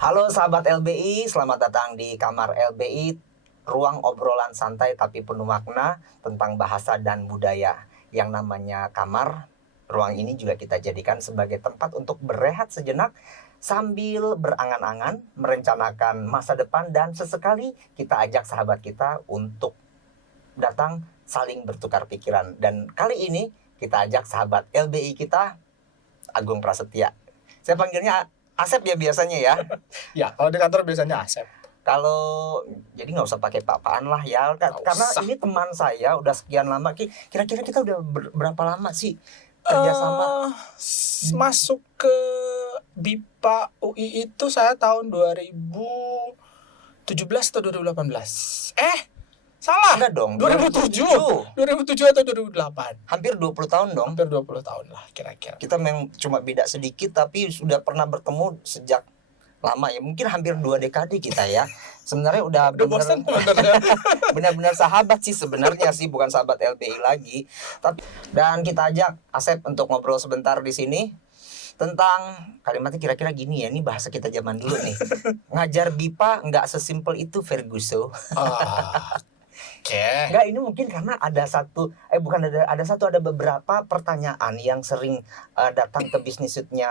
Halo sahabat LBI, selamat datang di kamar LBI, ruang obrolan santai tapi penuh makna tentang bahasa dan budaya. Yang namanya kamar, ruang ini juga kita jadikan sebagai tempat untuk berehat sejenak sambil berangan-angan, merencanakan masa depan, dan sesekali kita ajak sahabat kita untuk datang saling bertukar pikiran. Dan kali ini kita ajak sahabat LBI kita, Agung Prasetya. Saya panggilnya Asep ya biasanya ya. Ya, kalau di kantor biasanya Asep. Kalau jadi nggak usah pakai papaan lah ya, karena usah. ini teman saya udah sekian lama. Kira-kira kita udah berapa lama sih kerjasama? Masuk ke BIPA UI itu saya tahun 2017 atau 2018. Salah. Enggak dong, 2007 atau 2008. Hampir 20 tahun dong. Hampir 20 tahun lah kira-kira. Kita memang cuma beda sedikit tapi sudah pernah bertemu sejak lama ya, mungkin hampir 2 dekade kita ya. Sebenarnya udah benar-benar sahabat sih sebenarnya sih, bukan sahabat LBI lagi. Dan kita ajak Asep untuk ngobrol sebentar di sini tentang kalimatnya kira-kira gini ya, ini bahasa kita zaman dulu nih. Ngajar BIPA nggak sesimpel itu, Ferguson. Enggak, ini mungkin karena ada beberapa pertanyaan yang sering datang ke bisnis suite-nya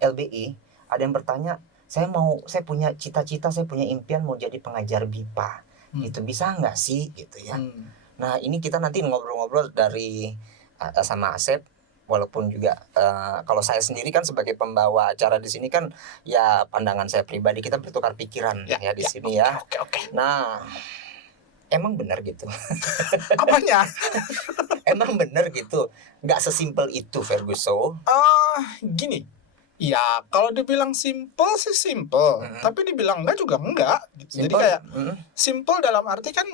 LBI. Ada yang bertanya, saya punya cita-cita, saya punya impian mau jadi pengajar BIPA. Gitu, bisa nggak sih gitu ya. Nah, ini kita nanti ngobrol-ngobrol dari sama Asep. Walaupun juga kalau saya sendiri kan sebagai pembawa acara di sini kan ya pandangan saya pribadi, kita bertukar pikiran ya di sini ya. Oke. Nah, emang benar gitu. Apanya? Emang benar gitu. Nggak sesimpel itu, Ferguson. Gini. Ya, kalau dibilang simple sih simple, tapi dibilang enggak juga enggak gitu. Jadi kayak simple dalam arti kan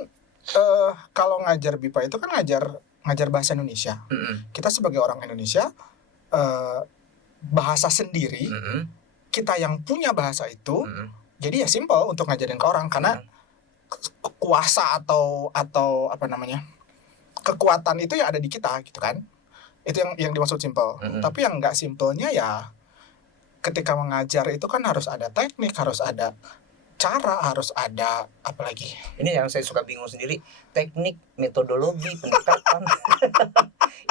kalau ngajar BIPA itu kan ngajar bahasa Indonesia. Kita sebagai orang Indonesia bahasa sendiri, kita yang punya bahasa itu. Jadi ya simple untuk ngajarin ke orang karena kuasa atau apa namanya? Kekuatan itu ya ada di kita gitu kan. Itu yang dimaksud simple. Tapi yang enggak simpelnya ya ketika mengajar itu kan harus ada teknik, harus ada cara, harus ada apa lagi? Ini yang saya suka bingung sendiri, teknik, metodologi, pendekatan.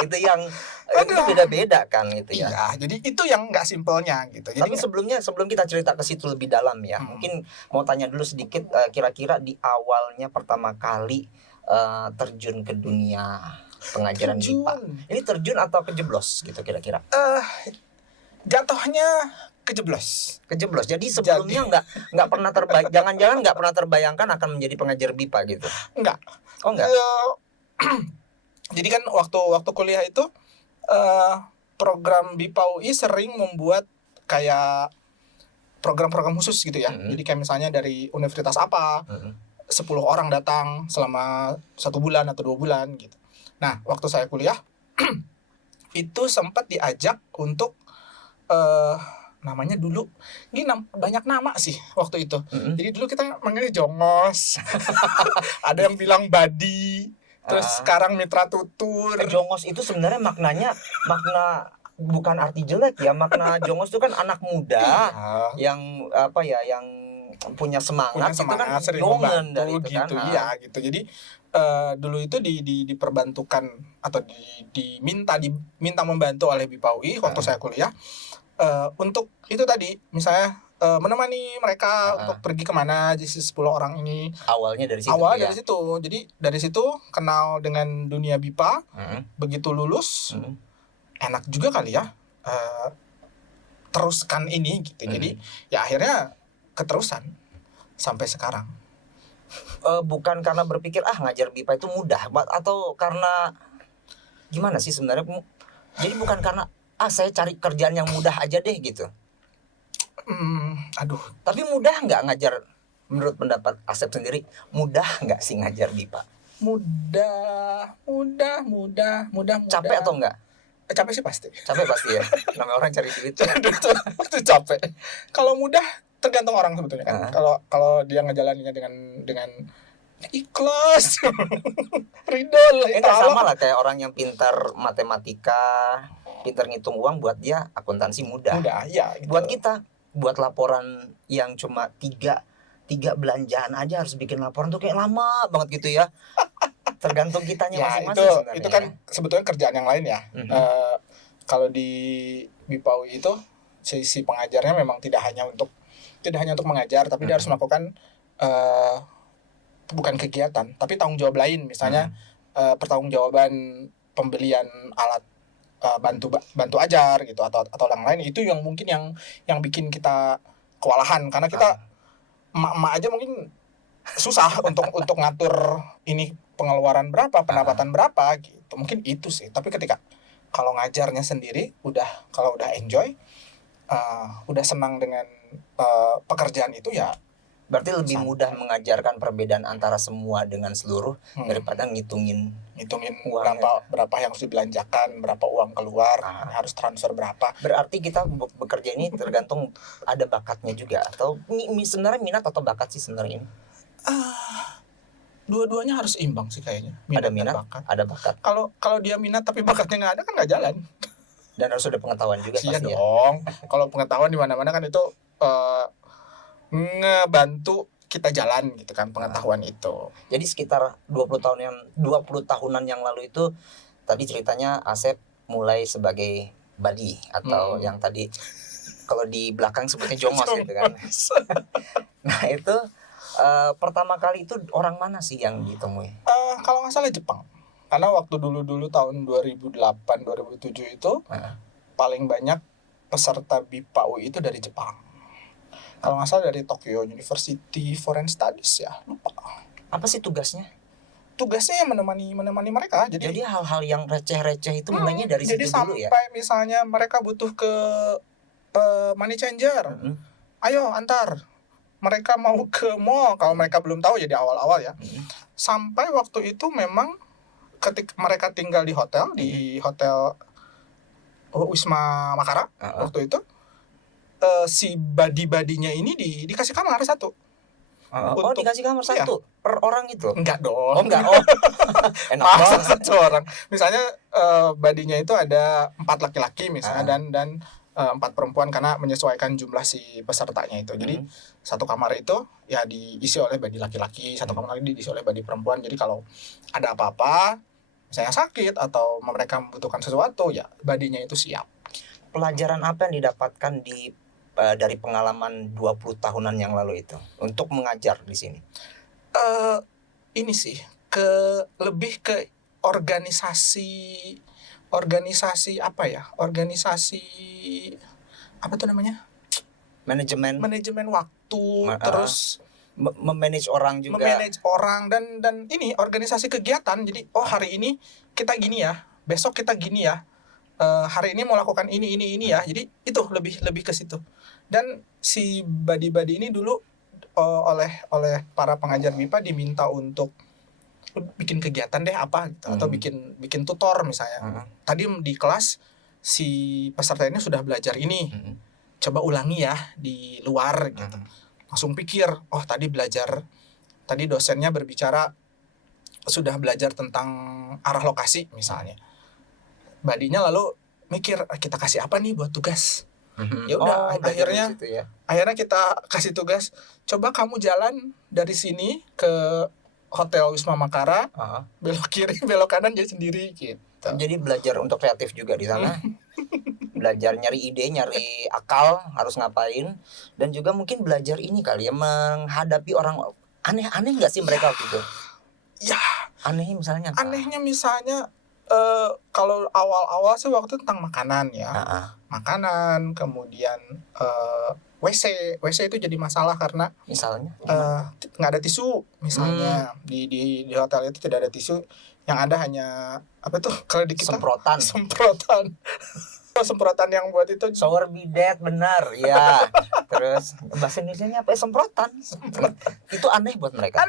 Itu yang itu beda-beda kan gitu ya. Iya, jadi itu yang nggak simpelnya gitu. Jadi tapi sebelum kita cerita ke situ lebih dalam ya, mungkin mau tanya dulu sedikit, kira-kira di awalnya pertama kali terjun ke dunia pengajaran BIPA. Ini terjun atau kejeblos gitu kira-kira? Jatuhnya kejeblos. Jadi sebelumnya nggak pernah jangan-jangan nggak pernah terbayangkan akan menjadi pengajar BIPA gitu. Enggak. Oh enggak. Jadi kan waktu kuliah itu program BIPA UI sering membuat kayak program-program khusus gitu ya. Jadi kayak misalnya dari universitas apa 10 orang datang selama 1 bulan atau 2 bulan gitu. Nah, waktu saya kuliah itu sempat diajak untuk namanya dulu ini banyak nama sih waktu itu. Jadi dulu kita manggilnya Jongos. Ada yang bilang Badi. Terus sekarang Mitra Tutur. Jongos itu sebenarnya makna bukan arti jelek ya. Makna Jongos itu kan anak muda yang yang punya semangat itu kan sering membantu gitu kan. Iya gitu. Jadi dulu itu diperbantukan atau diminta membantu oleh BIPA UI waktu saya kuliah. Untuk itu tadi misalnya menemani mereka untuk pergi kemana di 10 orang ini. Awalnya dari situ. Dari situ. Jadi dari situ kenal dengan dunia BIPA. Begitu lulus enak juga kali ya teruskan ini gitu. Jadi ya akhirnya keterusan sampai sekarang. Bukan karena berpikir ngajar BIPA itu mudah, atau karena gimana sih sebenarnya? Jadi bukan karena saya cari kerjaan yang mudah aja deh gitu. Tapi mudah nggak ngajar, menurut pendapat Asep sendiri, mudah nggak sih ngajar BIPA? Mudah. Capek atau enggak? Capek sih pasti. Capek pasti ya. Namanya orang cari duit. Itu capek. Kalau mudah tergantung orang sebetulnya kan. Kalau dia ngejalaninnya dengan ikhlas, ridho lah. Enggak sama lah kayak orang yang pintar matematika, pintar ngitung uang, buat dia akuntansi mudah. Ya, gitu. Buat kita buat laporan yang cuma tiga belanjaan aja harus bikin laporan tuh kayak lama banget gitu ya. Tergantung kitanya Ya masing-masing sebenarnya. itu kan sebetulnya kerjaan yang lain ya. Kalau di BIPAUI itu si pengajarnya memang tidak hanya untuk mengajar, tapi dia harus melakukan bukan kegiatan, tapi tanggung jawab lain, misalnya pertanggungjawaban pembelian alat bantu ajar gitu atau yang lain. Itu yang mungkin yang bikin kita kewalahan, karena kita emak-emak aja mungkin susah untuk ngatur ini pengeluaran berapa, pendapatan berapa gitu. Mungkin itu sih. Tapi kalau ngajarnya sendiri kalau udah enjoy, udah senang dengan pekerjaan itu, ya berarti lebih mudah mengajarkan perbedaan antara semua dengan seluruh daripada ngitungin berapa yang harus dibelanjakan, berapa uang keluar, harus transfer berapa. Berarti kita bekerja ini tergantung ada bakatnya juga, atau sebenarnya minat atau bakat sih sebenarnya ini? Dua-duanya harus imbang sih kayaknya. Ada minat, ada bakat. Kalau dia minat tapi bakatnya nggak ada, kan nggak jalan. Dan harus ada pengetahuan juga pasti. Iya dong. Kalau pengetahuan di mana-mana kan itu ngebantu kita jalan gitu kan, pengetahuan itu. Jadi sekitar 20 tahunan yang lalu itu tadi ceritanya Asep mulai sebagai buddy atau yang tadi kalau di belakang sebutnya jongos gitu kan. Nah, itu pertama kali itu orang mana sih yang ditemui? Kalau nggak salah Jepang. Karena waktu dulu tahun 2008-2007 itu paling banyak peserta BIPAUI itu dari Jepang. Kalau nggak salah dari Tokyo University Foreign Studies, ya lupa. Apa sih tugasnya? Tugasnya yang menemani mereka. Jadi hal-hal yang receh-receh itu mulainya dari situ dulu ya. Sampai misalnya mereka butuh ke money changer, ayo antar. Mereka mau ke mall, kalau mereka belum tahu jadi awal-awal ya. Sampai waktu itu memang ketika mereka tinggal di hotel Wisma Makara waktu itu, si badi-badinya ini dikasih kamar satu. Dikasih kamar satu per orang itu? Enggak dong. Enggak. Enak banget. Satu orang. Misalnya badinya itu ada 4 laki-laki misalnya dan 4 perempuan, karena menyesuaikan jumlah si pesertanya itu. Jadi satu kamar itu ya diisi oleh badi laki-laki, satu kamar lagi diisi oleh badi perempuan. Jadi kalau ada apa-apa, misalnya sakit atau mereka membutuhkan sesuatu, ya badinya itu siap. Pelajaran apa yang didapatkan dari pengalaman 20 tahunan yang lalu itu untuk mengajar di sini? Ini sih lebih ke organisasi apa ya? Organisasi apa tuh namanya? Manajemen waktu, terus memanage orang juga. Memanage orang dan ini organisasi kegiatan. Jadi hari ini kita gini ya, besok kita gini ya. Hari ini mau lakukan ini ya. Jadi itu lebih ke situ. Dan si badi-badi ini dulu oleh para pengajar BIPA diminta untuk bikin kegiatan deh apa gitu, atau bikin tutor misalnya. Tadi di kelas si peserta ini sudah belajar ini, coba ulangi ya di luar gitu. Langsung pikir, tadi dosennya berbicara sudah belajar tentang arah lokasi misalnya. Badinya lalu mikir, kita kasih apa nih buat tugas? Ya udah, akhirnya kita kasih tugas, coba kamu jalan dari sini ke Hotel Wisma Makara, belok kiri, belok kanan, jadi sendiri gitu. Jadi belajar untuk kreatif juga di sana. Belajar nyari ide, nyari akal harus ngapain, dan juga mungkin belajar ini kali ya, menghadapi orang aneh nggak sih mereka waktu itu? Ya, anehnya misalnya apa? Anehnya misalnya kalau awal-awal sih waktu itu tentang makanan ya. Makanan, kemudian WC itu jadi masalah karena misalnya nggak ada tisu misalnya. Di hotel itu tidak ada tisu, yang ada hanya apa tuh kalau di kita semprotan yang buat itu shower bidet, benar ya. Terus bahasa Indonesianya apa? Semprotan. Itu aneh buat mereka.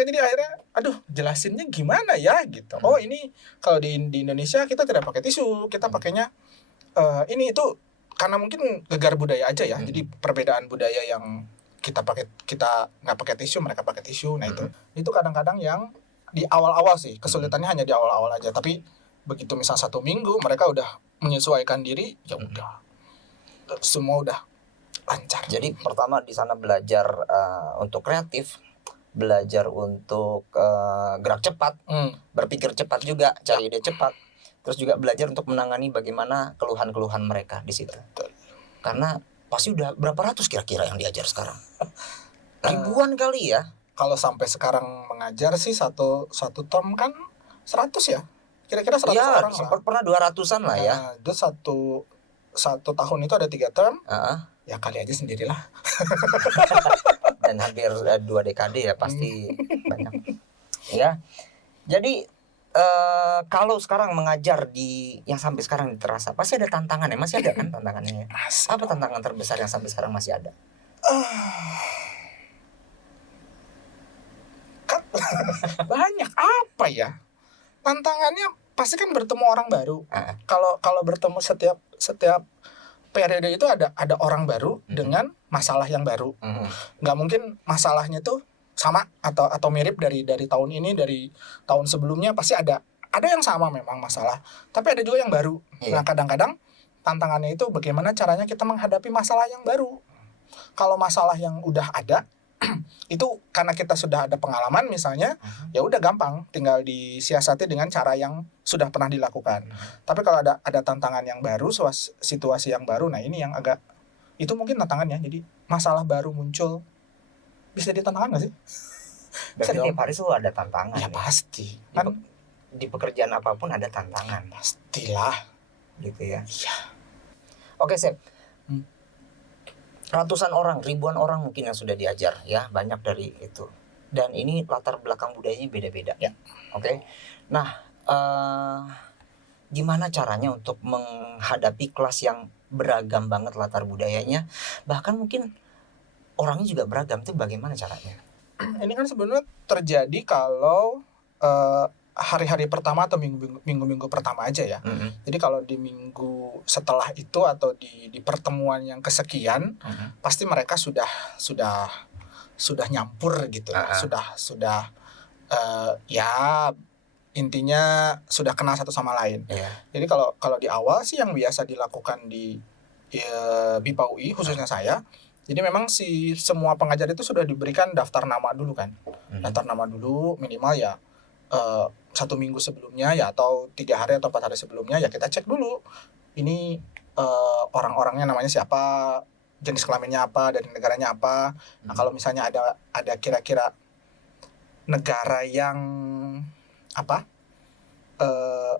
Jadi akhirnya jelasinnya gimana ya gitu. Ini kalau di Indonesia kita tidak pakai tisu, kita pakainya ini itu karena mungkin gegar budaya aja ya. Jadi perbedaan budaya yang kita nggak pakai tisu, mereka pakai tisu. Nah itu kadang-kadang yang di awal-awal sih kesulitannya hanya di awal-awal aja. Tapi begitu misal 1 minggu mereka udah menyesuaikan diri, ya udah semua udah lancar. Jadi pertama di sana belajar untuk kreatif, belajar untuk gerak cepat, berpikir cepat juga, cari ide cepat. Terus juga belajar untuk menangani bagaimana keluhan-keluhan mereka di situ. Karena pasti udah berapa ratus kira-kira yang diajar sekarang? Ribuan kali ya. Kalau sampai sekarang mengajar sih satu term kan 100 ya. Kira-kira 100 ya, orang sempat pernah 200-an lah ya. Itu satu tahun itu ada 3 term. Ya kali aja sendirilah. Dan hampir 2 dekade ya pasti banyak. Ya. Jadi kalau sekarang mengajar di yang sampai sekarang terasa pasti ada tantangan ya, masih ada kan tantangannya? Apa tantangan terbesar yang sampai sekarang masih ada? Banyak apa ya? Tantangannya pasti kan bertemu orang baru. Kalau bertemu setiap periode itu ada orang baru dengan masalah yang baru. Nggak mungkin masalahnya tuh sama atau mirip dari tahun ini, dari tahun sebelumnya. Pasti ada yang sama memang masalah, tapi ada juga yang baru. Nah kadang-kadang tantangannya itu bagaimana caranya kita menghadapi masalah yang baru. Kalau masalah yang udah ada itu karena kita sudah ada pengalaman misalnya, ya udah gampang, tinggal disiasati dengan cara yang sudah pernah dilakukan. Tapi kalau ada tantangan yang baru, situasi yang baru, nah ini yang agak, itu mungkin tantangannya. Jadi masalah baru muncul, bisa jadi tantangan nggak sih? Berarti tiap hari tuh ada tantangan. Ya pasti. Di pekerjaan apapun ada tantangan. Pastilah. Gitu ya. Iya. Oke, Sep. Ratusan orang, ribuan orang mungkin yang sudah diajar ya, banyak dari itu. Dan ini latar belakang budayanya beda-beda. Ya. Oke. Nah, gimana caranya untuk menghadapi kelas yang beragam banget latar budayanya, bahkan mungkin orangnya juga beragam, itu bagaimana caranya? Ini kan sebenarnya terjadi kalau hari-hari pertama atau minggu-minggu pertama aja ya. Jadi kalau di minggu setelah itu atau di pertemuan yang kesekian, pasti mereka sudah nyampur gitu. Sudah ya intinya sudah kenal satu sama lain. Jadi kalau di awal sih yang biasa dilakukan di BIPA UI khususnya saya, jadi memang semua pengajar itu sudah diberikan daftar nama dulu kan. Daftar nama dulu minimal ya 1 minggu sebelumnya ya, atau 3 hari atau 4 hari sebelumnya ya, kita cek dulu ini orang-orangnya namanya siapa, jenis kelaminnya apa, dari negaranya apa. Nah kalau misalnya ada kira-kira negara yang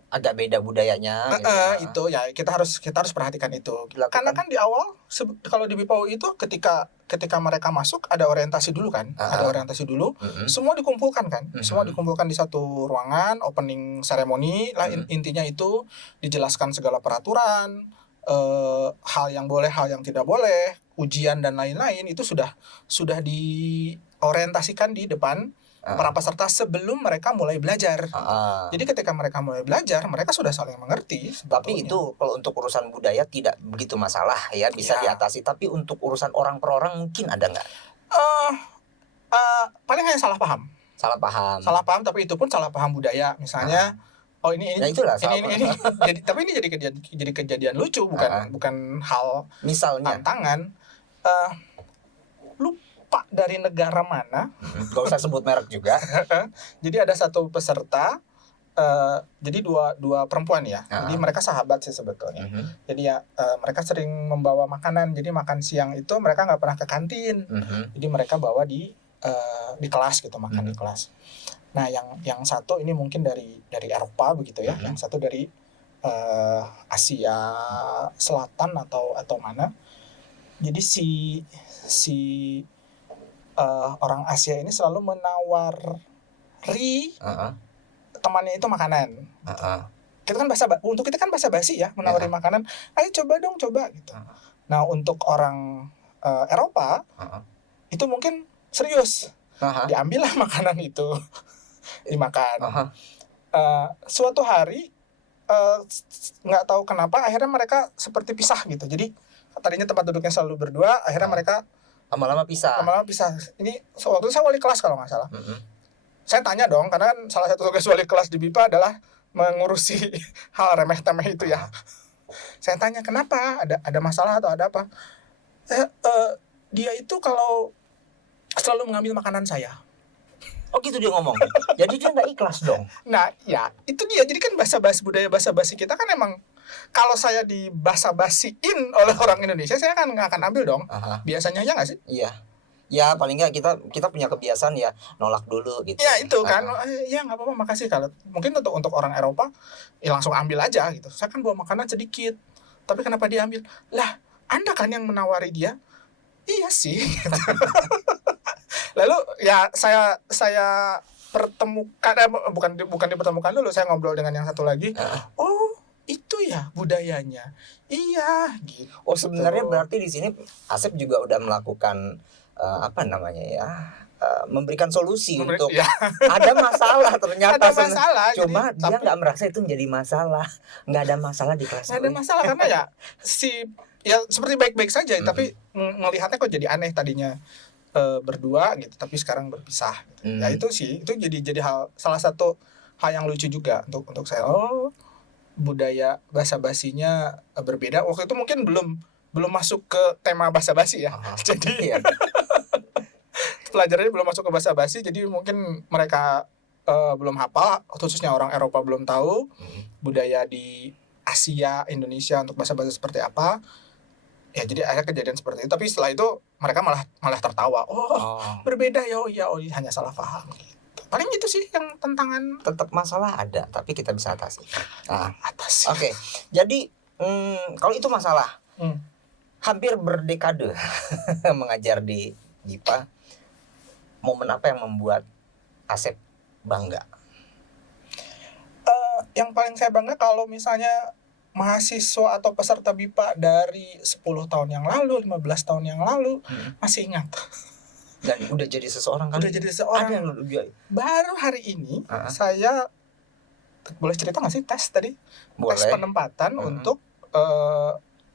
agak beda budayanya itu ya kita harus perhatikan itu. Karena kan di awal kalau di BIPAU itu ketika mereka masuk ada orientasi dulu kan. Ada orientasi dulu. Semua dikumpulkan kan. Semua dikumpulkan di satu ruangan, opening ceremony lah. Intinya itu dijelaskan segala peraturan, hal yang boleh, hal yang tidak boleh, ujian dan lain-lain, itu sudah diorientasikan di depan para peserta sebelum mereka mulai belajar. Jadi ketika mereka mulai belajar, mereka sudah saling mengerti. Tapi itu kalau untuk urusan budaya tidak begitu masalah ya, bisa diatasi. Tapi untuk urusan orang per orang mungkin ada nggak? Paling hanya salah paham. Salah paham, tapi itu pun salah paham budaya. Misalnya, ini tapi ini jadi kejadian lucu, bukan hal misalnya tantangan. Lupa dari negara mana. Gak usah sebut merek juga. Jadi ada satu peserta, jadi dua perempuan ya. Jadi mereka sahabat sih sebetulnya. Jadi ya mereka sering membawa makanan. Jadi makan siang itu mereka nggak pernah ke kantin. Jadi mereka bawa di kelas gitu, makan di kelas. Nah yang satu ini mungkin dari Eropa begitu ya. Yang satu dari Asia Selatan atau mana. Jadi si orang Asia ini selalu menawari temannya itu makanan. Kita kan untuk kita kan basa basi ya, menawari makanan. Ayo coba gitu. Nah untuk orang Eropa itu mungkin serius. Diambillah makanan itu dimakan. Suatu hari nggak tahu kenapa akhirnya mereka seperti pisah gitu. Jadi tadinya tempat duduknya selalu berdua, akhirnya mereka lama-lama pisah. Ini waktu itu saya wali kelas kalau nggak salah. Saya tanya dong, karena kan salah satu tugas wali kelas di BIPA adalah mengurusi hal remeh-temeh itu ya. Saya tanya kenapa, ada masalah atau ada apa? Dia itu kalau selalu mengambil makanan saya. Oh gitu dia ngomong. Jadi dia nggak ikhlas dong. Nah, ya itu dia. Jadi kan budaya basa-basi kita kan emang kalau saya dibasa-basiin oleh orang Indonesia, saya kan nggak akan ambil dong. Aha. Biasanya ya nggak sih? Iya. Ya paling nggak kita punya kebiasaan ya nolak dulu gitu. Ya itu kan, Ah. ya nggak apa-apa, makasih. Kalau mungkin untuk orang Eropa, ya langsung ambil aja gitu. Saya kan bawa makanan sedikit, tapi kenapa dia ambil? Lah, Anda kan yang menawari dia. Iya sih. Lalu ya saya pertemukan, bukan dipertemukan dulu, saya ngobrol dengan yang satu lagi. Oh, itu ya budayanya. Iya, gitu. Oh sebenarnya berarti di sini Asep juga udah melakukan apa namanya ya, memberikan solusi untuk ya, ada masalah ternyata. ada masalah. Cuma jadi, dia nggak merasa itu menjadi masalah. Nggak ada masalah di kelas. nggak ada masalah karena ya seperti baik-baik saja, tapi ngelihatnya kok jadi aneh tadinya berdua gitu, tapi sekarang berpisah. Gitu. Ya itu sih, itu jadi salah satu hal yang lucu juga untuk saya. Oh, budaya basa-basinya berbeda. Waktu itu mungkin belum masuk ke tema basa-basi ya. Jadi Iya. pelajarannya belum masuk ke basa-basi, jadi mungkin mereka belum hafal, khususnya orang Eropa belum tahu budaya di Asia, Indonesia untuk basa-basi seperti apa. Ya jadi ada kejadian seperti itu, tapi setelah itu mereka malah tertawa. Oh. Berbeda ya, hanya salah paham gitu. Paling itu sih yang tantangan. Tetap masalah ada, tapi kita bisa atasi. Nah, Atas. oke. Jadi kalau itu masalah, hampir berdekade mengajar di GIPA, momen apa yang membuat Asep bangga? Yang paling saya bangga kalau misalnya mahasiswa atau peserta BIPA dari 10 tahun yang lalu, 15 tahun yang lalu masih ingat. Dan udah jadi seseorang kan? Udah jadi seseorang. Baru hari ini saya boleh cerita nggak sih tes tadi? Boleh. Tes penempatan untuk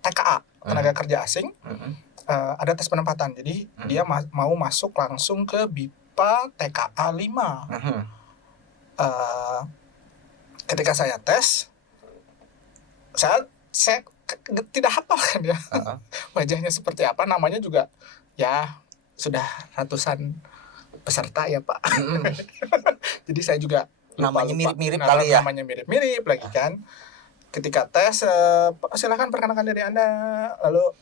TKA, tenaga kerja asing. Ada tes penempatan. Jadi dia mau masuk langsung ke BIPA TKA 5. Ketika saya tes, saya tidak hafal kan ya. Wajahnya seperti apa, namanya juga ya sudah ratusan peserta ya Pak. Jadi saya juga namanya mirip-mirip kali ya. Namanya mirip-mirip lagi kan. Ketika tes, silakan perkenalkan diri Anda. Lalu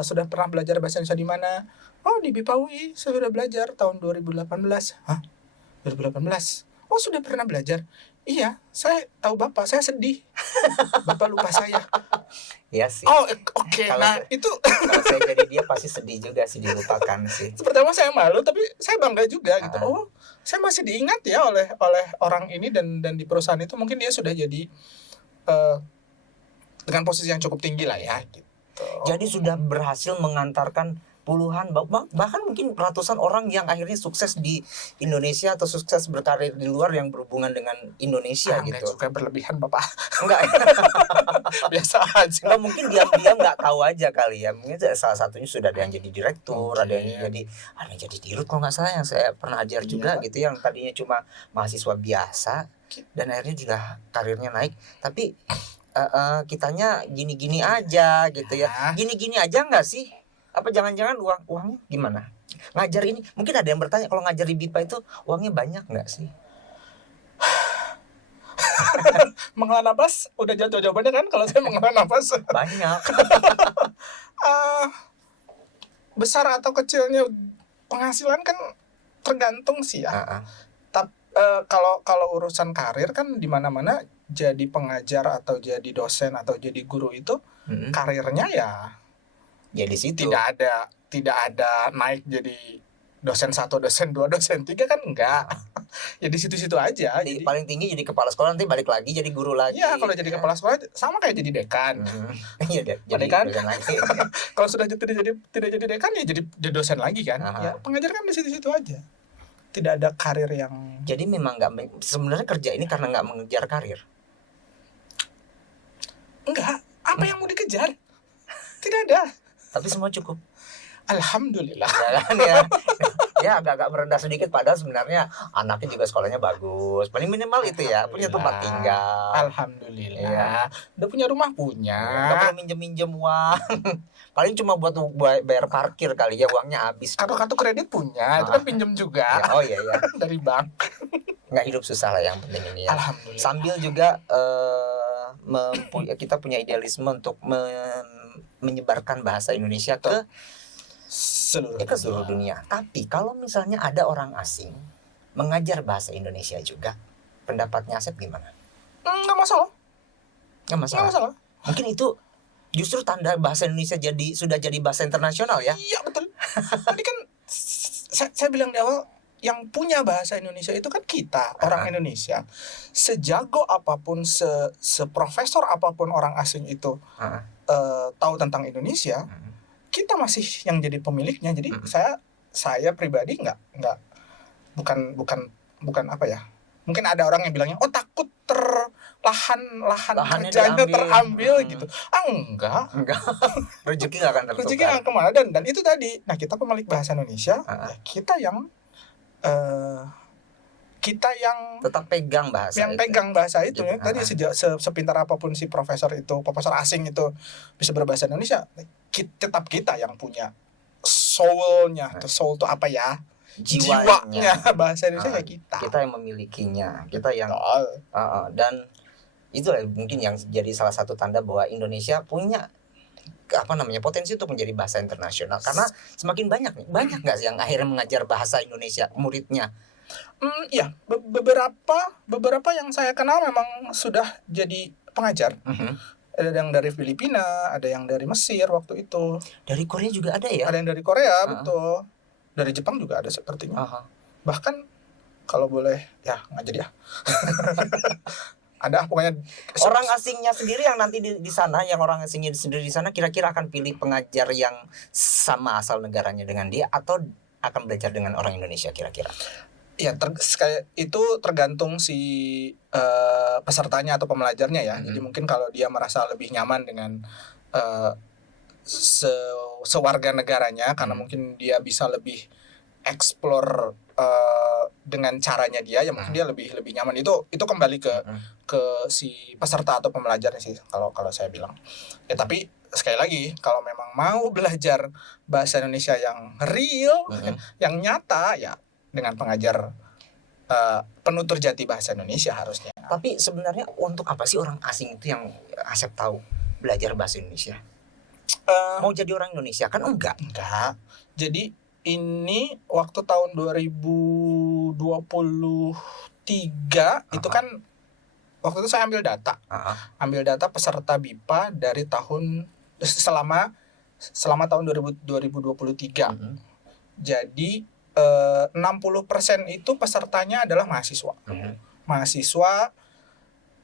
sudah pernah belajar bahasa Indonesia di mana? Oh, di BIPA UI saya sudah belajar tahun 2018. Hah? 2018? Oh, sudah pernah belajar? Iya, saya tahu Bapak, saya sedih. Bapak lupa saya. Iya sih. Oh, oke. Nah, itu kalau saya jadi dia pasti sedih juga sih, dilupakan sih. Pertama saya malu, tapi saya bangga juga gitu. Oh, saya masih diingat ya oleh orang ini, dan di perusahaan itu mungkin dia sudah jadi dengan posisi yang cukup tinggi lah ya gitu. Jadi sudah berhasil mengantarkan puluhan bahkan mungkin ratusan orang yang akhirnya sukses di Indonesia atau sukses berkarir di luar yang berhubungan dengan Indonesia gitu. Enggak juga berlebihan Bapak. Enggak. Biasa aja. Enggak, mungkin dia nggak tahu aja kali ya. Mungkin salah satunya sudah ada yang jadi direktur, ada yang jadi dirut kalau nggak salah, yang saya pernah ajar juga gitu, yang tadinya cuma mahasiswa biasa dan akhirnya juga karirnya naik. Tapi kitanya gini-gini aja gitu ya. Gini-gini aja nggak sih? Apa jangan-jangan uangnya gimana? Ngajar ini, mungkin ada yang bertanya, kalau ngajar di BIPA itu uangnya banyak nggak sih? Menghela nafas, udah jatuh jawabannya kan kalau saya menghela nafas. Banyak. Besar atau kecilnya penghasilan kan tergantung sih ya. Tapi kalau urusan karir kan di mana-mana, jadi pengajar atau jadi dosen atau jadi guru itu karirnya ya di situ. Tidak ada naik jadi dosen 1, dosen 2, dosen 3 kan enggak. Ya di situ-situ aja. Jadi paling tinggi jadi kepala sekolah, nanti balik lagi jadi guru lagi. Iya, kalau jadi kepala sekolah sama kayak jadi dekan. Iya, jadi dekan lagi. Kalau sudah tidak jadi dekan ya jadi dosen lagi kan. Ya pengajar kan di situ-situ aja. Tidak ada karir yang. Jadi memang nggak, sebenarnya kerja ini karena nggak mengejar karir. Enggak. Apa yang mau dikejar? Tidak ada. Tapi semua cukup. Alhamdulillah. Ya kan ya. Ya agak-agak merendah sedikit, padahal sebenarnya anaknya juga sekolahnya bagus. Paling minimal itu ya, punya tempat tinggal. Alhamdulillah. Iya. Udah punya rumah punya. Nggak perlu minjem-minjem uang. Paling cuma buat bayar parkir kali ya, uangnya habis. Kartu kredit punya, itu kan pinjem juga Ya, oh iya ya. dari bank. Nggak hidup susah lah yang penting ini ya. Alhamdulillah. Sambil juga kita punya idealisme untuk menyebarkan bahasa Indonesia ke seluruh dunia. Tapi kalau misalnya ada orang asing mengajar bahasa Indonesia juga, pendapatnya Asep gimana? Nggak masalah. Nggak masalah. Mungkin itu justru tanda bahasa Indonesia sudah jadi bahasa internasional ya? Iya betul. Tadi kan saya bilang di awal, yang punya bahasa Indonesia itu kan kita, orang Indonesia. Sejago apapun, seprofesor apapun orang asing itu tahu tentang Indonesia, kita masih yang jadi pemiliknya. Jadi saya pribadi bukan apa ya? Mungkin ada orang yang bilangnya, takut lahan kerjanya terambil gitu. Enggak. Rezeki nggak akan tertukar. Rezeki nggak kemana, dan itu tadi. Nah, kita pemilik bahasa Indonesia, ya kita yang tetap pegang bahasa yang itu. pegang bahasa itu ya. Tadi sepintar apapun si profesor asing itu bisa berbahasa Indonesia, tetap kita yang punya soul-nya. Soul itu apa ya? Jiwanya bahasa Indonesia ya kita yang memilikinya, kita yang dan itulah mungkin yang jadi salah satu tanda bahwa Indonesia punya potensi untuk menjadi bahasa internasional, karena semakin banyak nggak sih yang akhirnya mengajar bahasa Indonesia muridnya? Ya, beberapa yang saya kenal memang sudah jadi pengajar. Ada yang dari Filipina, ada yang dari Mesir waktu itu. Dari Korea juga ada ya? Ada yang dari Korea, betul. Dari Jepang juga ada sepertinya. Bahkan kalau boleh ya nggak jadi ya. Ada pokoknya orang asingnya sendiri yang nanti di sana, yang orang asingnya sendiri di sana kira-kira akan pilih pengajar yang sama asal negaranya dengan dia, atau akan belajar dengan orang Indonesia kira-kira? Ya, kayak itu tergantung si pesertanya atau pembelajarnya ya. Jadi mungkin kalau dia merasa lebih nyaman dengan sewarga negaranya, karena mungkin dia bisa lebih explore dengan caranya dia, ya mungkin dia lebih nyaman. Itu kembali ke si peserta atau pembelajarnya sih, kalau saya bilang. Ya tapi sekali lagi, kalau memang mau belajar bahasa Indonesia yang real, yang nyata, ya dengan pengajar penutur jati bahasa Indonesia harusnya. Tapi sebenarnya untuk apa sih orang asing itu yang Asep tahu belajar bahasa Indonesia? Mau jadi orang Indonesia kan? Enggak. Jadi ini waktu tahun 2023 itu kan waktu itu saya ambil data peserta BIPA dari selama tahun 2023. Jadi 60% itu pesertanya adalah mahasiswa. Mahasiswa,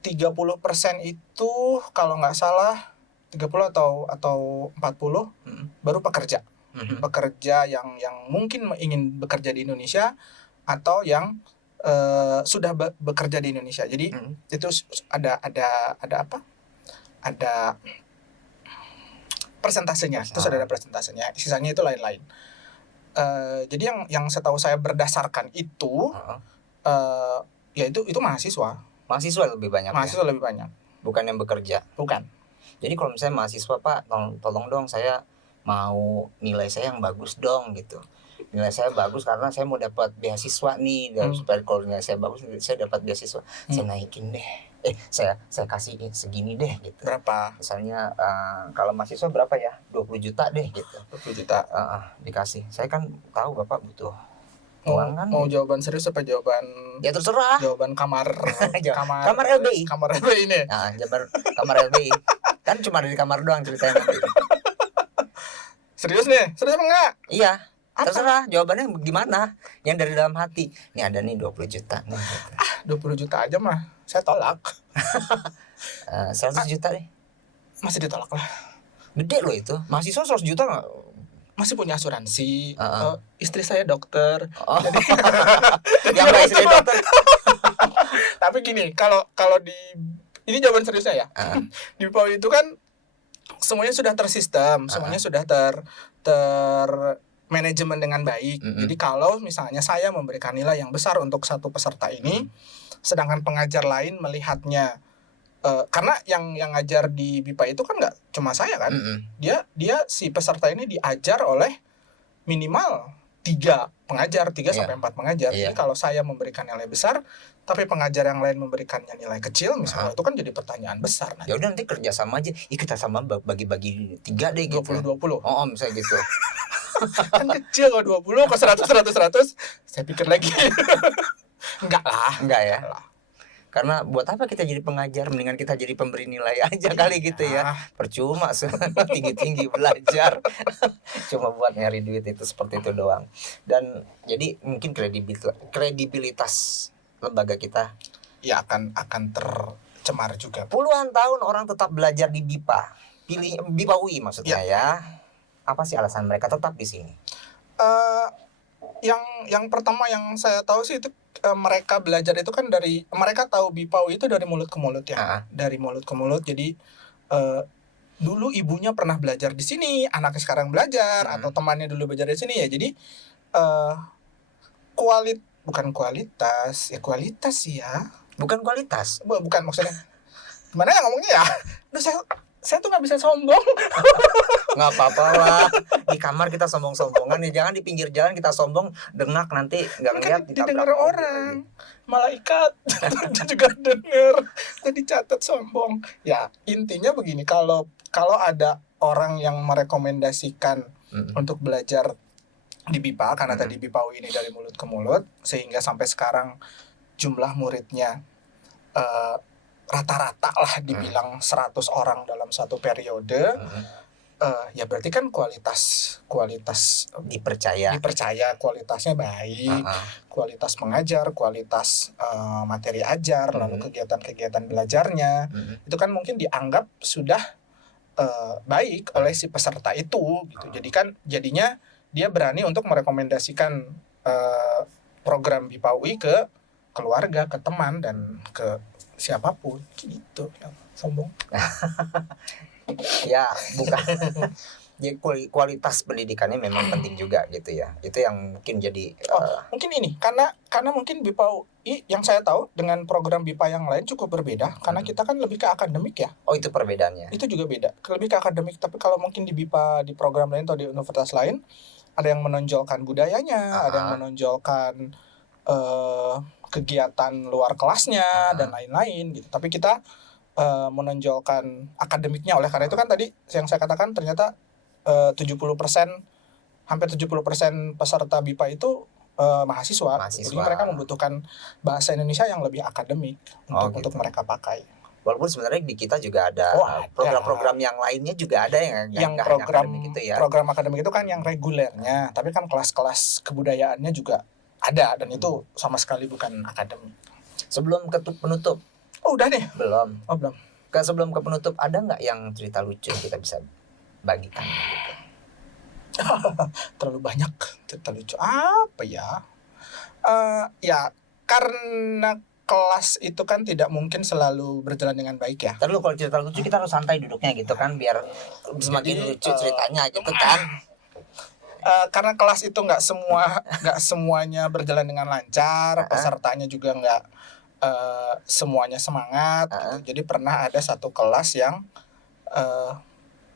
30% itu kalau nggak salah 30 atau 40 baru pekerja. Pekerja yang mungkin ingin bekerja di Indonesia atau yang sudah bekerja di Indonesia. Jadi itu ada apa? Ada persentasenya. Itu sudah ada persentasenya. Sisanya itu lain-lain. Jadi yang setahu saya berdasarkan itu ya itu mahasiswa lebih banyak. Mahasiswa lebih banyak. Bukan yang bekerja. Bukan. Jadi kalau misalnya mahasiswa, Pak, tolong dong, saya mau nilai saya yang bagus dong gitu. Nilai saya bagus karena saya mau dapat beasiswa nih, dan supaya kalau nilai saya bagus saya dapat beasiswa. Saya naikin deh. Saya kasih segini deh gitu. Berapa? Misalnya kalau mahasiswa berapa ya? 20 juta deh gitu. 20 juta. Dikasih. Saya kan tahu Bapak butuh uang kan. Mau jawaban serius apa jawaban? Ya terserah. Jawaban kamar LBI. Kamar LBI ini. Kamar LBI. Kan cuma dari kamar doang ceritanya nanti. Serius nih? Serius apa enggak? Iya. Terserah jawabannya gimana. Yang dari dalam hati. Nih ada nih 20 juta nih. 20 juta aja mah saya tolak. 100 juta deh. Masih ditolak lah. Gede loh itu. Mahasiswa 100 juta gak? Masih punya asuransi. Istri saya dokter. Jadi yang gak istri dokter. Tapi gini, kalau ini jawaban seriusnya ya. Di PAUD itu kan semuanya sudah tersistem, semuanya sudah manajemen dengan baik. Jadi kalau misalnya saya memberikan nilai yang besar untuk satu peserta ini, sedangkan pengajar lain melihatnya, karena yang ngajar di BIPA itu kan nggak cuma saya kan, dia si peserta ini diajar oleh minimal 3 pengajar, 3 sampai 4 pengajar. Jadi kalau saya memberikan nilai besar, tapi pengajar yang lain memberikannya nilai kecil, misalnya, itu kan jadi pertanyaan besar. Ya udah nanti kerja sama aja, kita sama bagi-bagi 3 deh gitu. 20-20. Oh, misalnya gitu. Kan kecil kalau 20 ke 100. Saya pikir lagi. Enggak ya. Karena buat apa kita jadi pengajar, mendingan kita jadi pemberi nilai aja kali gitu ya. Percuma tinggi-tinggi belajar. Cuma buat nyari duit itu seperti itu doang. Dan jadi mungkin kredibilitas lembaga kita ya akan tercemar juga. Puluhan tahun orang tetap belajar di BIPA. BIPA UI maksudnya ya. Apa sih alasan mereka tetap di sini? Yang pertama yang saya tahu sih itu mereka belajar itu kan mereka tahu BIPA UI itu dari mulut ke mulut ya. Dari mulut ke mulut. Jadi dulu ibunya pernah belajar di sini, anaknya sekarang belajar, atau temannya dulu belajar di sini ya. Jadi bukan kualitas sih ya. Bukan kualitas. Bukan maksudnya. Gimana ya ngomongnya ya? Aduh, saya tuh nggak bisa sombong. Nggak apa-apa lah. Di kamar kita sombong-sombongan ya, jangan di pinggir jalan kita sombong, dengak nanti nggak ngeliat didengar orang. Malaikat juga dengar. Tadi catat sombong. Ya intinya begini, kalau ada orang yang merekomendasikan untuk belajar di BIPA, karena tadi BIPA UI ini dari mulut ke mulut, sehingga sampai sekarang jumlah muridnya rata-rata lah dibilang 100 orang dalam satu periode. Ya berarti kan kualitas dipercaya, kualitasnya baik, kualitas mengajar, kualitas materi ajar, lalu kegiatan-kegiatan belajarnya, itu kan mungkin dianggap sudah baik oleh si peserta itu gitu. Jadinya dia berani untuk merekomendasikan program BIPA UI ke keluarga, ke teman, dan ke siapapun gitu. Sombong. Ya bukan. Jadi kualitas pendidikannya memang penting juga gitu ya. Itu yang mungkin jadi mungkin ini karena mungkin BIPA UI yang saya tahu dengan program BIPA yang lain cukup berbeda, karena kita kan lebih ke akademik ya. Oh, itu perbedaannya. Itu juga beda, lebih ke akademik. Tapi kalau mungkin di BIPA, di program lain atau di universitas lain, ada yang menonjolkan budayanya, ada yang menonjolkan kegiatan luar kelasnya dan lain-lain gitu. Tapi kita menonjolkan akademiknya. Oleh karena itu kan tadi yang saya katakan ternyata 70%, hampir 70% peserta BIPA itu mahasiswa. Jadi mereka membutuhkan bahasa Indonesia yang lebih akademik untuk mereka pakai. Walaupun sebenarnya di kita juga ada program-program yang lainnya juga ada yang program akademik itu ya. Program akademik itu kan yang regulernya, tapi kan kelas-kelas kebudayaannya juga ada, dan itu sama sekali bukan akademik. Sebelum penutup. Oh udah nih? Belum. Oh belum. Sebelum ke penutup, ada nggak yang cerita lucu kita bisa bagikan gitu? Terlalu banyak cerita lucu. Apa ya? Ya karena kelas itu kan tidak mungkin selalu berjalan dengan baik ya. Terus kalau cerita lucu kita harus santai duduknya gitu kan, biar semakin lucu ceritanya gitu kan. Karena kelas itu nggak semuanya berjalan dengan lancar, pesertanya juga nggak semuanya semangat gitu. Jadi pernah ada satu kelas yang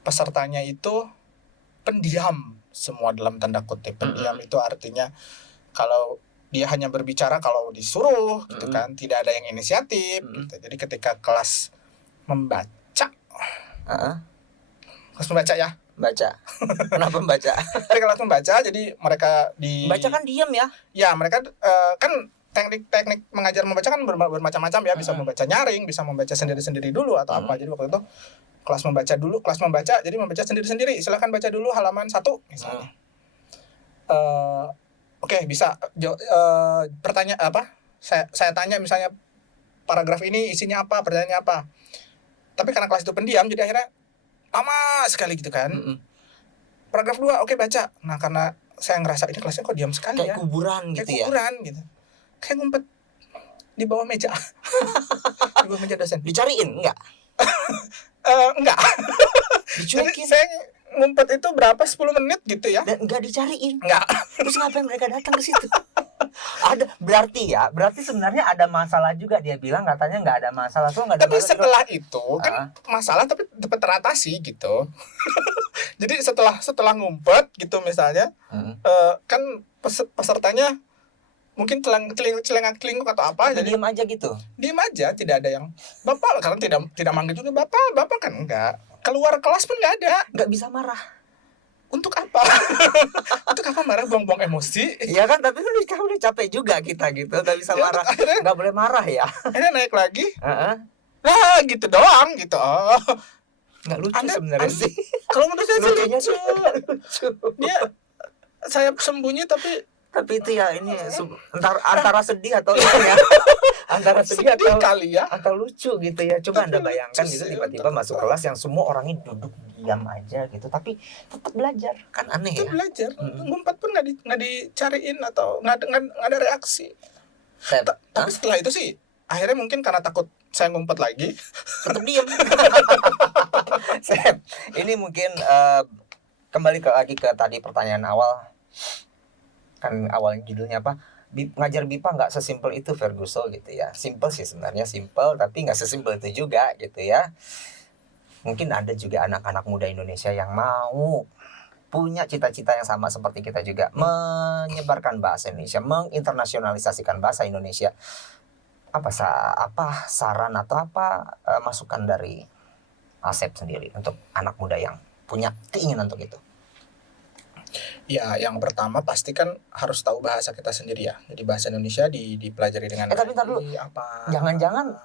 pesertanya itu pendiam semua, dalam tanda kutip. Pendiam itu artinya kalau dia hanya berbicara kalau disuruh gitu kan, tidak ada yang inisiatif gitu. Jadi ketika kelas membaca, kelas membaca ya, baca. Kenapa membaca? Jadi kelas membaca, jadi mereka baca kan diam ya? Ya mereka kan teknik mengajar membaca kan bermacam-macam ya, bisa membaca nyaring, bisa membaca sendiri-sendiri dulu atau apa. Jadi waktu itu kelas membaca, jadi membaca sendiri-sendiri. Silakan baca dulu halaman 1 misalnya. Oke, bisa pertanyaan apa? Saya tanya misalnya paragraf ini isinya apa, pertanyaannya apa. Tapi karena kelas itu pendiam, jadi akhirnya lama sekali gitu kan. Paragraf 2, oke baca. Nah, karena saya ngerasa ini kelasnya kok diam sekali kayak ya. Kuburan gitu ya. Kuburan gitu. Kayak ngumpet di bawah meja. Di bawah meja dosen. Dicariin enggak? Enggak. Dicuekin. Saya ngumpet itu berapa 10 menit gitu ya. Dan nggak dicariin. Nggak. Terus ngapain mereka datang ke situ? Berarti sebenarnya ada masalah juga. Dia bilang katanya nggak ada masalah. So nggak ada Tapi masalah. setelah itu kan masalah tapi dapat teratasi gitu. Jadi setelah ngumpet gitu misalnya, kan pesertanya mungkin celengak-celinguk atau apa, jadi diam aja gitu. Diam aja, tidak ada yang bapak, karena tidak manggil juga bapak kan enggak. Keluar kelas pun enggak ada. Nggak bisa marah. Untuk apa? Untuk apa marah, buang-buang emosi? Iya kan, tapi udah capek juga kita gitu, nggak bisa Ya, marah. akhirnya- Nggak boleh marah ya. Akhirnya naik lagi. Heeh. Nah, gitu doang gitu. Oh. Nggak lucu Anda- sebenarnya Anda- sih. Kalau menurut saya sih Lucunya lucu. lucu. Dia saya sembunyi tapi Tapi itu ya ini antara sedih atau ini ya. Antara sedih sedih atau kali ya. atau lucu gitu ya. Coba Tapi Anda bayangkan lucu gitu sih, tiba-tiba untuk masuk kelas yang semua orangnya duduk diam aja gitu, tapi tetap belajar. Kan aneh Itu ya. belajar. Ngumpet pun nggak dicariin atau nggak ada reaksi. Saya Tapi setelah itu sih akhirnya mungkin karena takut saya ngumpet lagi. tetap diam. Sep, ini mungkin kembali lagi ke tadi pertanyaan awal. Kan awalnya judulnya apa? Ngajar BIPA nggak sesimpel itu, Ferguson gitu ya. Simple sih sebenarnya, simple, tapi nggak sesimpel itu juga gitu ya. Mungkin ada juga anak-anak muda Indonesia yang mau punya cita-cita yang sama seperti kita juga, menyebarkan bahasa Indonesia, menginternasionalisasikan bahasa Indonesia. Apa saran atau apa masukan dari Asep sendiri untuk anak muda yang punya keinginan untuk itu? Ya, yang pertama pasti kan harus tahu bahasa kita sendiri ya. Jadi bahasa Indonesia dipelajari dengan Tapi ntar dulu. apa? Jangan-jangan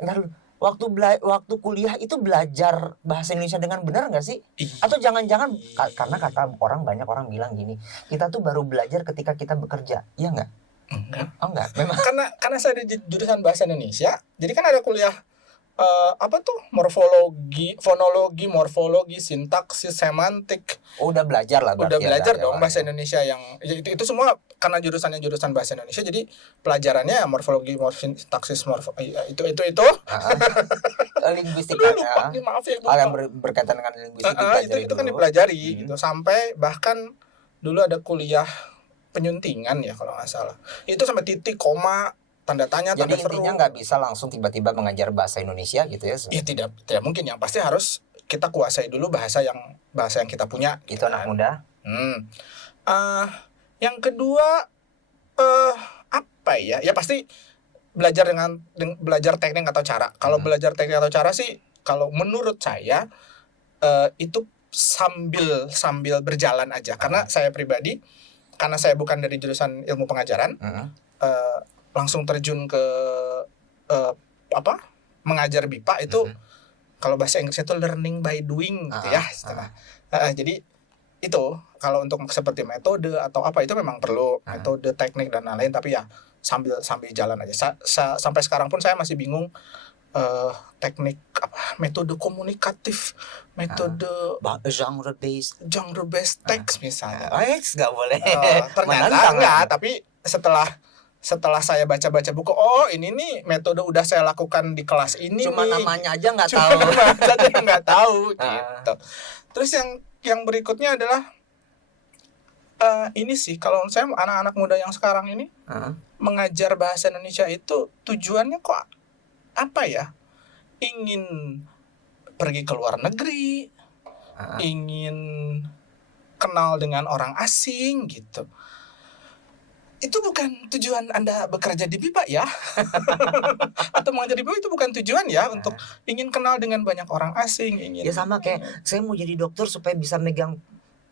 ntar dulu. Waktu kuliah itu belajar bahasa Indonesia dengan benar nggak sih? Atau jangan-jangan karena kata banyak orang bilang gini, kita tuh baru belajar ketika kita bekerja, iya nggak? Enggak. Oh enggak, memang. Karena saya di jurusan bahasa Indonesia, jadi kan ada kuliah apa tuh fonologi, morfologi, sintaksis, semantik. Udah belajar lah berarti. Udah belajar dari dong awal bahasa ya. Indonesia yang itu semua karena jurusannya jurusan bahasa Indonesia, jadi pelajarannya morfologi, sintaksis, itu. Linguistik Aduh, lupa, ya. maaf ya, lupa. Hal yang berkaitan dengan linguistik dipelajari itu kan dulu. dipelajari gitu, sampai bahkan dulu ada kuliah penyuntingan ya kalau nggak salah, itu sampai titik, koma, tanda tanya, Jadi tanda seru. intinya nggak bisa langsung tiba-tiba mengajar bahasa Indonesia gitu ya. Ya tidak mungkin, yang pasti harus kita kuasai dulu bahasa yang kita punya. Itu anak muda. Yang kedua apa ya? Ya pasti belajar belajar teknik atau cara. Kalau belajar teknik atau cara sih, kalau menurut saya itu sambil berjalan aja. Karena saya pribadi, karena saya bukan dari jurusan ilmu pengajaran, langsung terjun ke mengajar BIPA itu. Kalau bahasa Inggrisnya itu learning by doing gitu ya. Jadi itu kalau untuk seperti metode atau apa itu memang perlu metode, teknik dan lain-lain, tapi ya sambil jalan aja. Sampai sekarang pun saya masih bingung teknik metode komunikatif, metode genre based text misalnya. Nggak boleh. Ternyata enggak, tapi setelah saya baca-baca buku, ini nih metode udah saya lakukan di kelas ini. Cuma nih. namanya aja nggak Cuma tahu. namanya aja nggak tahu gitu. Terus yang berikutnya adalah ini sih, kalau saya anak-anak muda yang sekarang ini mengajar bahasa Indonesia itu tujuannya kok apa ya? Ingin pergi ke luar negeri, ingin kenal dengan orang asing gitu. Itu bukan tujuan Anda bekerja di BIPA ya. Atau mengajar di BIPA itu bukan tujuan ya, untuk ingin kenal dengan banyak orang asing, ingin. Ya sama kayak saya mau jadi dokter supaya bisa megang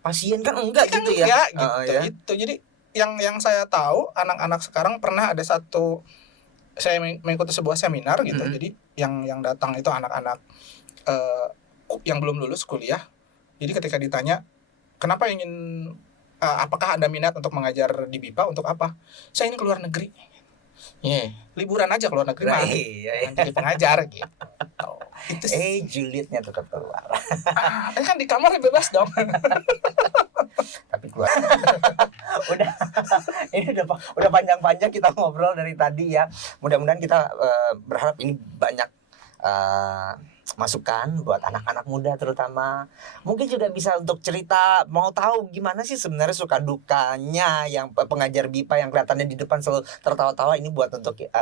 pasien, kan enggak kan gitu ya. enggak, gitu. Ya. Itu jadi yang saya tahu anak-anak sekarang, pernah ada saya mengikuti sebuah seminar gitu. Jadi yang datang itu anak-anak yang belum lulus kuliah. Jadi ketika ditanya kenapa apakah Anda minat untuk mengajar di BIPA, untuk apa? Saya ingin keluar negeri. Liburan aja keluar negeri mah. Jadi pengajar gitu. Itu julidnya tetap keluar. kan di kamar bebas dong. Tapi keluar. Ini udah panjang-panjang kita ngobrol dari tadi ya. Mudah-mudahan kita berharap ini banyak masukan buat anak-anak muda terutama. Mungkin juga bisa untuk cerita, mau tahu gimana sih sebenarnya suka dukanya yang pengajar BIPA yang kelihatannya di depan selalu tertawa-tawa. Ini buat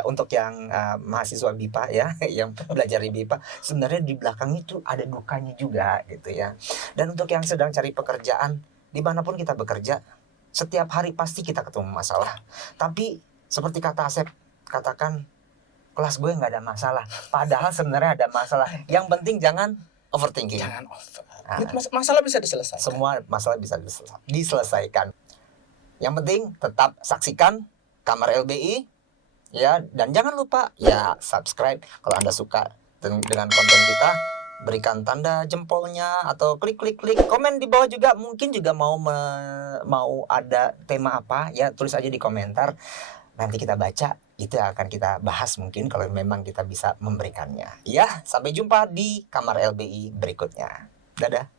untuk yang mahasiswa BIPA ya yang belajar di BIPA. Sebenarnya di belakang itu ada dukanya juga gitu ya. Dan untuk yang sedang cari pekerjaan, dimanapun kita bekerja, setiap hari pasti kita ketemu masalah. Tapi seperti kata Asep katakan, kelas gue nggak ada masalah. Padahal sebenarnya ada masalah. Yang penting jangan overthinking. Jangan over. Masalah bisa diselesaikan. Semua masalah bisa diselesaikan. Yang penting tetap saksikan Kamar LBI ya, dan jangan lupa ya subscribe kalau Anda suka dengan konten kita. Berikan tanda jempolnya atau klik komen di bawah juga. Mungkin juga mau ada tema apa ya, tulis aja di komentar. Nanti kita baca, itu akan kita bahas mungkin kalau memang kita bisa memberikannya. Ya, sampai jumpa di Kamar LBI berikutnya. Dadah.